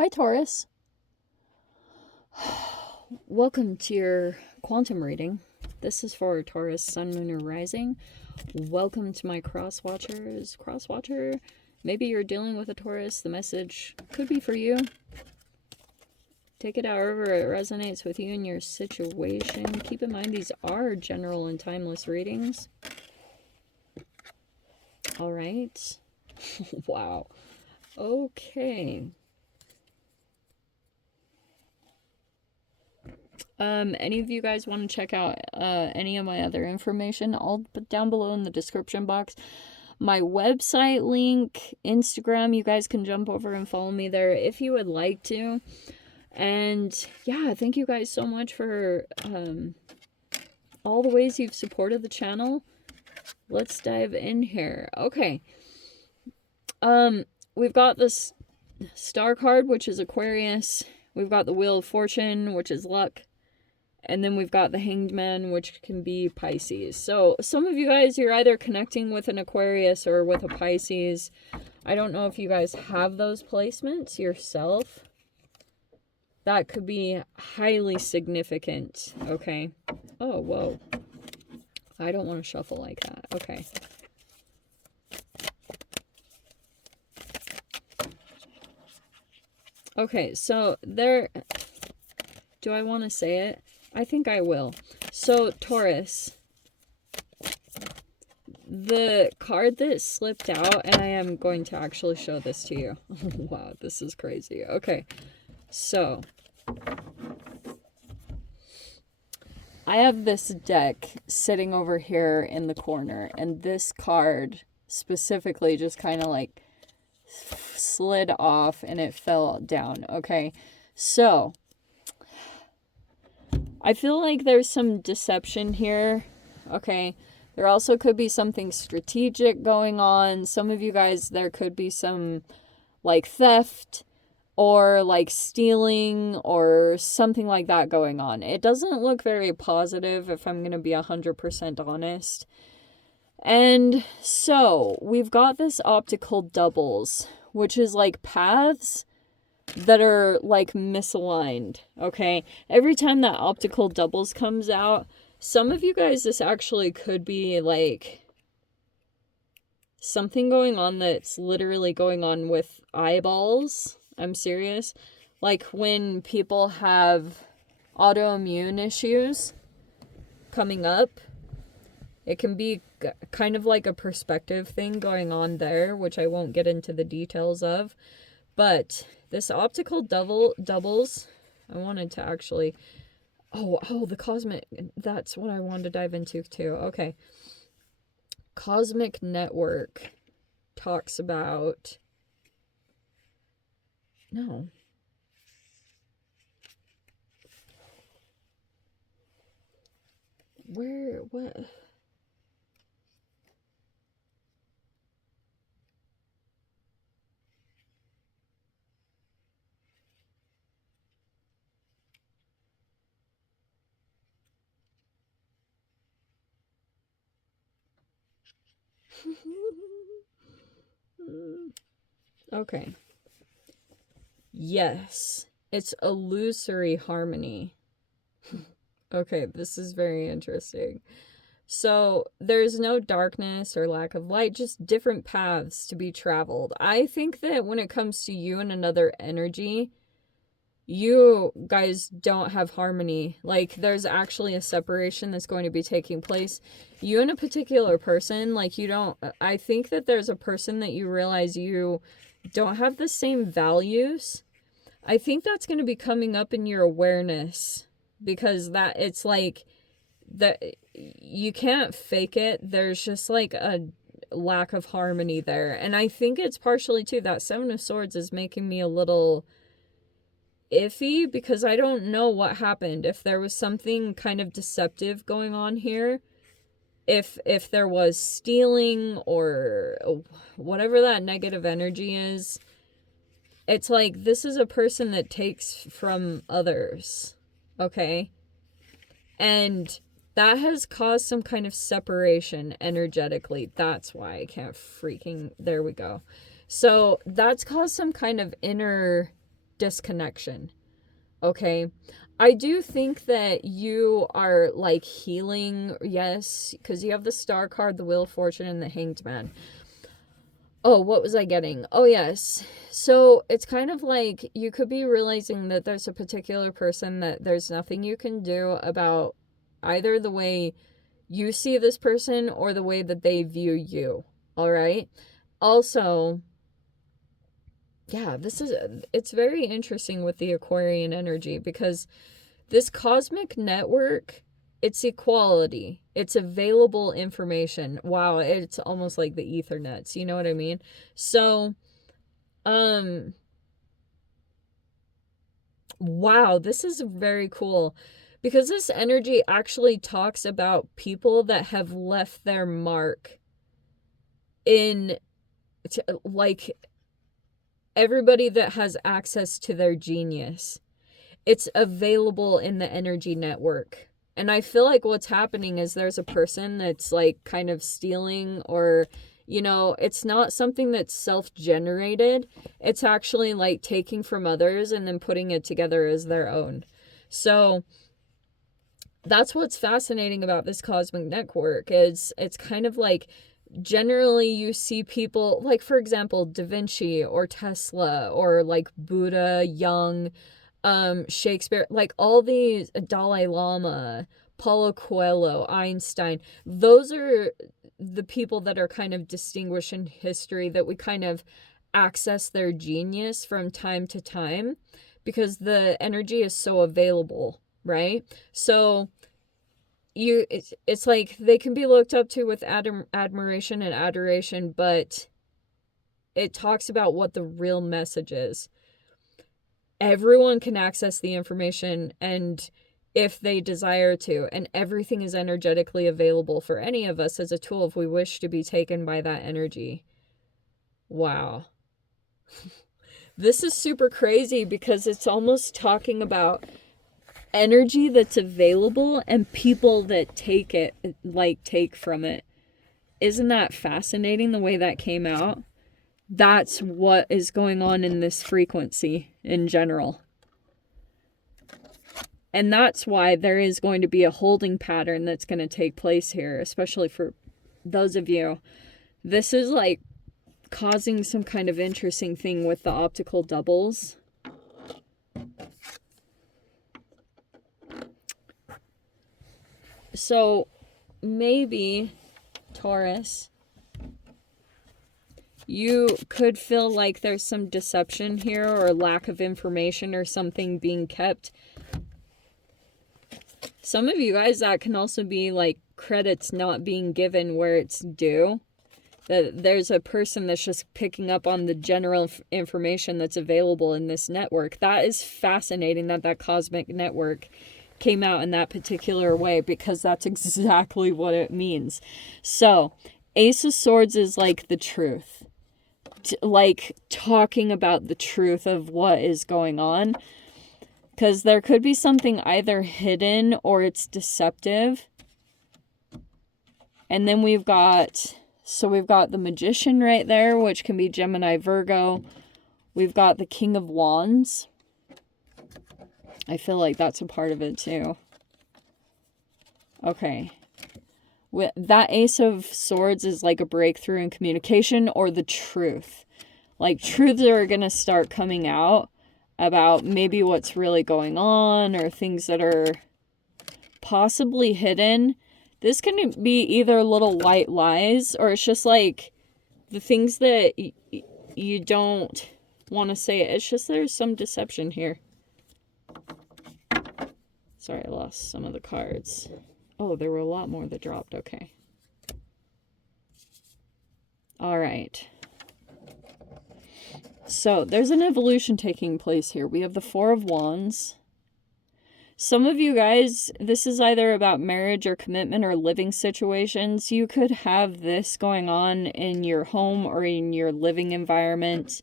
Hi, Taurus. Welcome to your quantum reading. This is for Taurus, Sun, Moon, or Rising. Welcome to my cross watchers. Cross watcher, maybe you're dealing with a Taurus. The message could be for you. Take it however it resonates with you and your situation. Keep in mind these are general and timeless readings. All right. Wow. Okay. Any of you guys want to check out any of my other information, I'll put down below in the description box. My website link, Instagram, you guys can jump over and follow me there if you would like to. And yeah, thank you guys so much for all the ways you've supported the channel. Let's dive in here. Okay. We've got this star card, which is Aquarius. We've got the Wheel of Fortune, which is luck. And then we've got the Hanged Man, which can be Pisces. So some of you guys, you're either connecting with an Aquarius or with a Pisces. I don't know if you guys have those placements yourself. That could be highly significant. Okay. Oh, whoa. I don't want to shuffle like that. Okay. Okay, so there... Do I want to say it? I think I will. So, Taurus, the card that slipped out, and I am going to actually show this to you. Wow, this is crazy. Okay, so I have this deck sitting over here in the corner, and this card specifically just kind of like slid off and it fell down. Okay, so I feel like there's some deception here, okay? There also could be something strategic going on. Some of you guys, there could be some, like, theft or, like, stealing or something like that going on. It doesn't look very positive, if I'm going to be 100% honest. And so, we've got this optical doubles, which is, like, paths that are like misaligned. Okay, every time that optical doubles comes out, some of you guys, this actually could be like something going on that's literally going on with eyeballs. I'm serious. Like when people have autoimmune issues coming up, it can be kind of like a perspective thing going on there, which I won't get into the details of. But this optical doubles, I wanted to actually, the cosmic, that's what I wanted to dive into too. Okay. Cosmic Network talks about, no. Where, what? Okay. Yes, it's illusory harmony. Okay, this is very interesting. So there's no darkness or lack of light, just different paths to be traveled. I think that when it comes to you and another energy, you guys don't have harmony. Like, there's actually a separation that's going to be taking place. You and a particular person, like, you don't... I think that there's a person that you realize you don't have the same values. I think that's going to be coming up in your awareness. Because that... It's like... that you can't fake it. There's just, like, a lack of harmony there. And I think it's partially, too, that Seven of Swords is making me a little iffy, because I don't know what happened. If there was something kind of deceptive going on here, if there was stealing or whatever that negative energy is, it's like this is a person that takes from others, okay? And that has caused some kind of separation energetically. That's why I can't freaking... There we go. So that's caused some kind of inner disconnection. Okay. I do think that you are like healing, yes, because you have the Star card, the Wheel of Fortune, and the Hanged Man. Oh, what was I getting? Oh, yes. So it's kind of like you could be realizing that there's a particular person that there's nothing you can do about either the way you see this person or the way that they view you. All right. Also, yeah, it's very interesting with the Aquarian energy because this cosmic network, it's equality. It's available information. Wow, it's almost like the Ethernets. You know what I mean? So, wow, this is very cool because this energy actually talks about people that have left their mark in, like, everybody that has access to their genius. It's available in the energy network. And I feel like what's happening is there's a person that's like kind of stealing, or, you know, it's not something that's self-generated. It's actually like taking from others and then putting it together as their own. So that's what's fascinating about this cosmic network is it's kind of like generally you see people like, for example, Da Vinci or Tesla or like Buddha, Jung, Shakespeare, like all these, Dalai Lama, Paulo Coelho, Einstein, those are the people that are kind of distinguished in history that we kind of access their genius from time to time because the energy is so available, right? So it's like they can be looked up to with admiration and adoration, but it talks about what the real message is. Everyone can access the information, and if they desire to, and everything is energetically available for any of us as a tool if we wish to be taken by that energy. Wow. This is super crazy because it's almost talking about energy that's available and people that take it, like take from it. Isn't that fascinating the way that came out? That's what is going on in this frequency in general. And that's why there is going to be a holding pattern that's going to take place here, especially for those of you. This is like causing some kind of interesting thing with the optical doubles. So maybe, Taurus, you could feel like there's some deception here or lack of information or something being kept. Some of you guys, that can also be like credits not being given where it's due. That there's a person that's just picking up on the general information that's available in this network. That is fascinating that that cosmic network came out in that particular way because that's exactly what it means. So, Ace of Swords is like the truth. Like talking about the truth of what is going on. Because there could be something either hidden or it's deceptive. And then we've got the Magician right there, which can be Gemini, Virgo. We've got the King of Wands. I feel like that's a part of it too. Okay. That Ace of Swords is like a breakthrough in communication or the truth. Like truths are going to start coming out about maybe what's really going on or things that are possibly hidden. This can be either little white lies or it's just like the things that you don't want to say. It's just there's some deception here. Sorry, I lost some of the cards. Oh, there were a lot more that dropped. Okay. All right. So, there's an evolution taking place here. We have the Four of Wands. Some of you guys, this is either about marriage or commitment or living situations. You could have this going on in your home or in your living environment.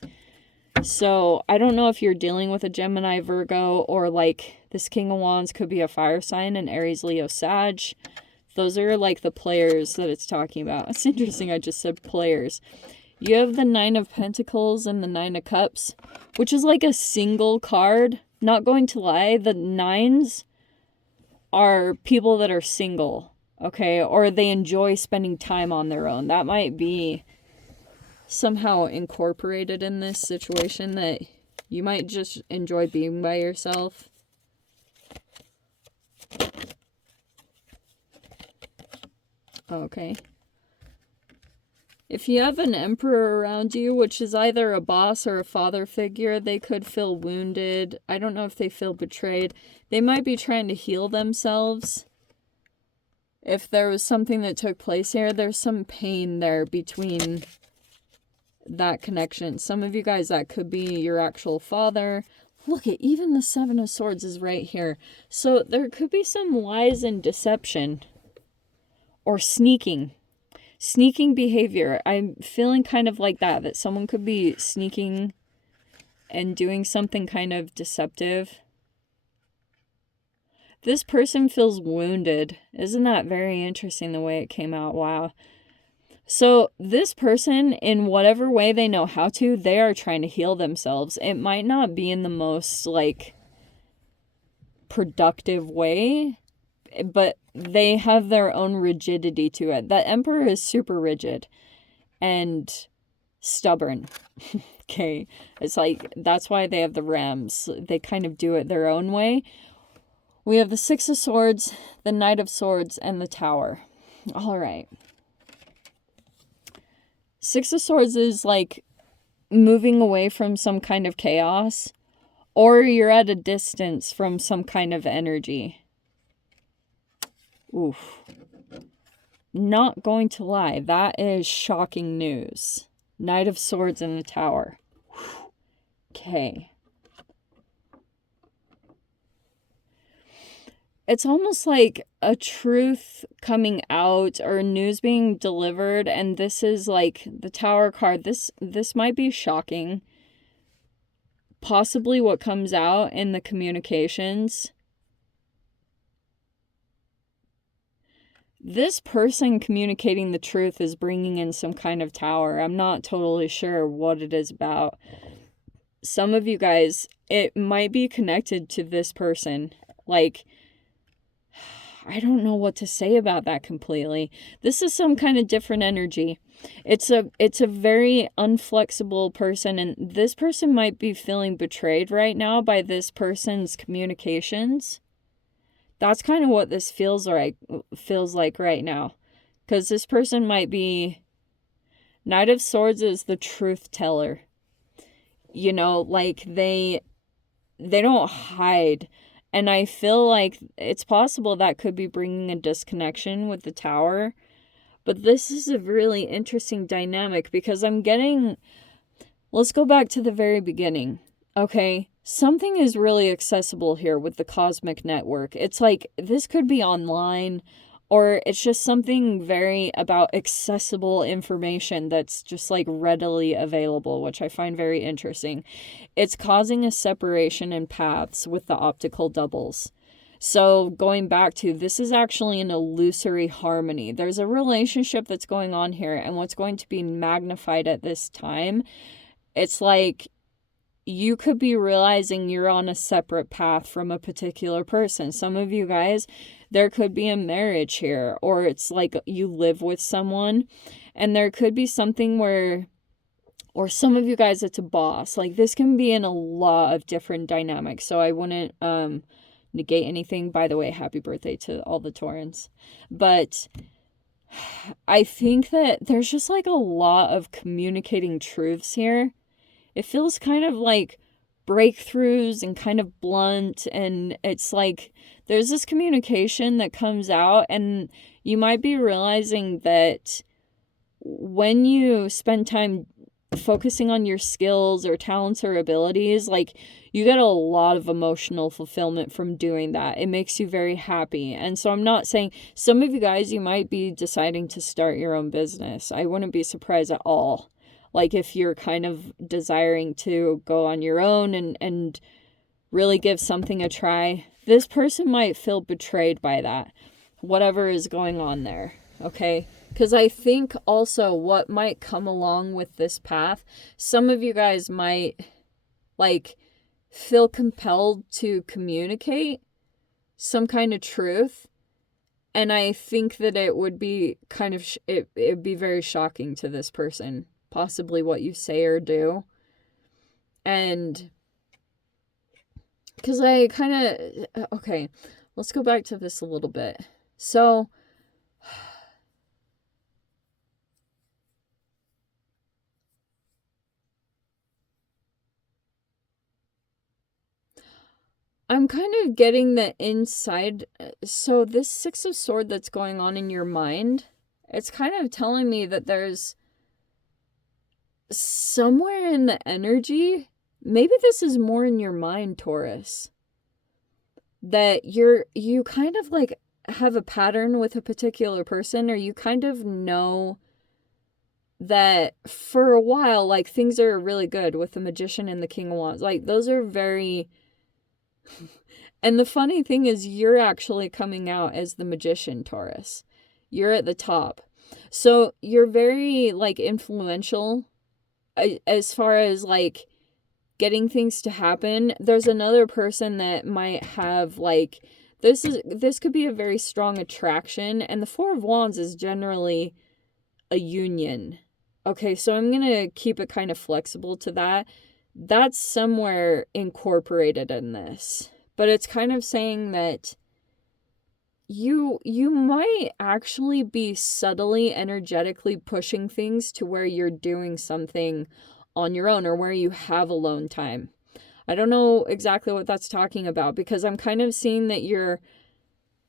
So, I don't know if you're dealing with a Gemini, Virgo, or like this King of Wands could be a fire sign, an Aries, Leo, Sag. Those are like the players that it's talking about. It's interesting I just said players. You have the Nine of Pentacles and the Nine of Cups, which is like a single card. Not going to lie, the nines are people that are single, okay? Or they enjoy spending time on their own. That might be somehow incorporated in this situation, that you might just enjoy being by yourself. Okay. If you have an emperor around you, which is either a boss or a father figure, they could feel wounded. I don't know if they feel betrayed. They might be trying to heal themselves. If there was something that took place here, there's some pain there between that connection. Some of you guys, that could be your actual father. Look at, even the Seven of Swords is right here. So there could be some lies and deception. Or sneaking behavior. I'm feeling kind of like that someone could be sneaking and doing something kind of deceptive. This person feels wounded. Isn't that very interesting the way it came out? Wow. So this person, in whatever way they know how to, they are trying to heal themselves. It might not be in the most, like, productive way, but they have their own rigidity to it. That Emperor is super rigid and stubborn. Okay. It's like, that's why they have the Rams. They kind of do it their own way. We have the Six of Swords, the Knight of Swords, and the Tower. All right. Six of Swords is like moving away from some kind of chaos, or you're at a distance from some kind of energy. Oof. Not going to lie, that is shocking news. Knight of Swords in the Tower. Okay. It's almost like a truth coming out or news being delivered, and this is like the Tower card. This might be shocking. Possibly what comes out in the communications. This person communicating the truth is bringing in some kind of tower. I'm not totally sure what it is about. Some of you guys, it might be connected to this person. Like, I don't know what to say about that completely. This is some kind of different energy. It's a very unflexible person, and this person might be feeling betrayed right now by this person's communications. That's kind of what this feels like right now. Because this person might be... Knight of Swords is the truth teller. You know, like they don't hide. And I feel like it's possible that could be bringing a disconnection with the Tower. But this is a really interesting dynamic because I'm getting... Let's go back to the very beginning. Okay, something is really accessible here with the cosmic network. It's like, this could be online, or it's just something very about accessible information that's just like readily available, which I find very interesting. It's causing a separation in paths with the optical doubles. So going back to, this is actually an illusory harmony. There's a relationship that's going on here, and what's going to be magnified at this time, it's like you could be realizing you're on a separate path from a particular person. Some of you guys, there could be a marriage here, or it's like you live with someone, and there could be something where, or some of you guys, it's a boss. Like, this can be in a lot of different dynamics, so I wouldn't negate anything. By the way, happy birthday to all the Taurans. But I think that there's just like a lot of communicating truths here. It feels kind of like breakthroughs and kind of blunt, and it's like there's this communication that comes out, and you might be realizing that when you spend time focusing on your skills or talents or abilities, like, you get a lot of emotional fulfillment from doing that. It makes you very happy. And so I'm not saying, some of you guys, you might be deciding to start your own business. I wouldn't be surprised at all. Like, if you're kind of desiring to go on your own and really give something a try, this person might feel betrayed by that. Whatever is going on there, okay? Because I think also what might come along with this path, some of you guys might, like, feel compelled to communicate some kind of truth. And I think that it would be kind of, it'd be very shocking to this person, possibly what you say or do. And because I kind of, okay, let's go back to this a little bit. So, I'm kind of getting the inside. So this Six of Swords that's going on in your mind, it's kind of telling me that there's somewhere in the energy, maybe this is more in your mind, Taurus, that you kind of like have a pattern with a particular person, or you kind of know that for a while, like, things are really good with the Magician and the King of Wands. Like, those are very... And the funny thing is, you're actually coming out as the Magician, Taurus. You're at the top. So you're very, like, influential as far as, like, getting things to happen. There's another person that might have, like, this could be a very strong attraction. And the Four of Wands is generally a union. Okay, so I'm going to keep it kind of flexible to that. That's somewhere incorporated in this. But it's kind of saying that you might actually be subtly, energetically pushing things to where you're doing something on your own, or where you have alone time. I don't know exactly what that's talking about, because I'm kind of seeing that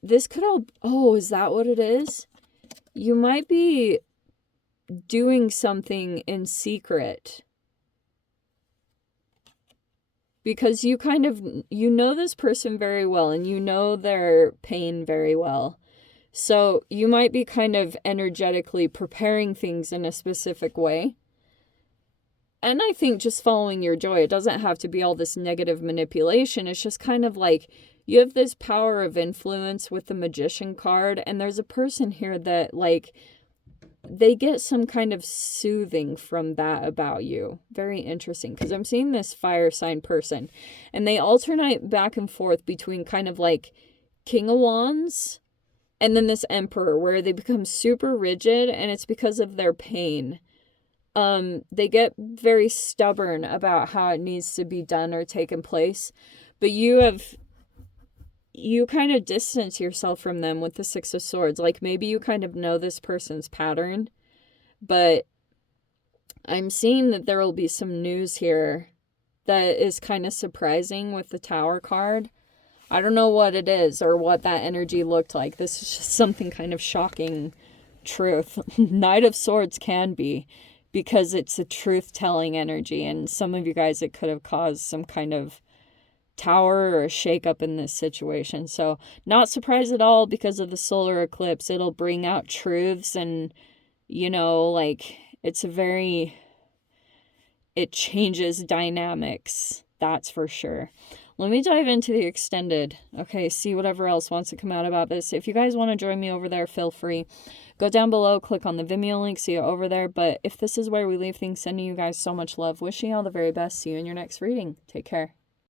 this could all... Oh, is that what it is? You might be doing something in secret, because you kind of, you know this person very well, and you know their pain very well. So you might be kind of energetically preparing things in a specific way. And I think just following your joy, it doesn't have to be all this negative manipulation. It's just kind of like, you have this power of influence with the Magician card, and there's a person here that, like, they get some kind of soothing from that about you. Very interesting, because I'm seeing this fire sign person, and they alternate back and forth between kind of like King of Wands and then this Emperor, where they become super rigid, and it's because of their pain. They get very stubborn about how it needs to be done or taken place, but you kind of distance yourself from them with the Six of Swords. Like, maybe you kind of know this person's pattern, but I'm seeing that there will be some news here that is kind of surprising with the Tower card. I don't know what it is or what that energy looked like. This is just something kind of shocking truth. Knight of Swords can be, because it's a truth-telling energy, and some of you guys, it could have caused some kind of Tower or a shakeup in this situation. So not surprised at all, because of the solar eclipse. It'll bring out truths, and, you know, like, it changes dynamics. That's for sure. Let me dive into the extended. Okay, see whatever else wants to come out about this. If you guys want to join me over there, feel free. Go down below, click on the Vimeo link, see you over there. But if this is where we leave things, sending you guys so much love. Wishing you all the very best. See you in your next reading. Take care.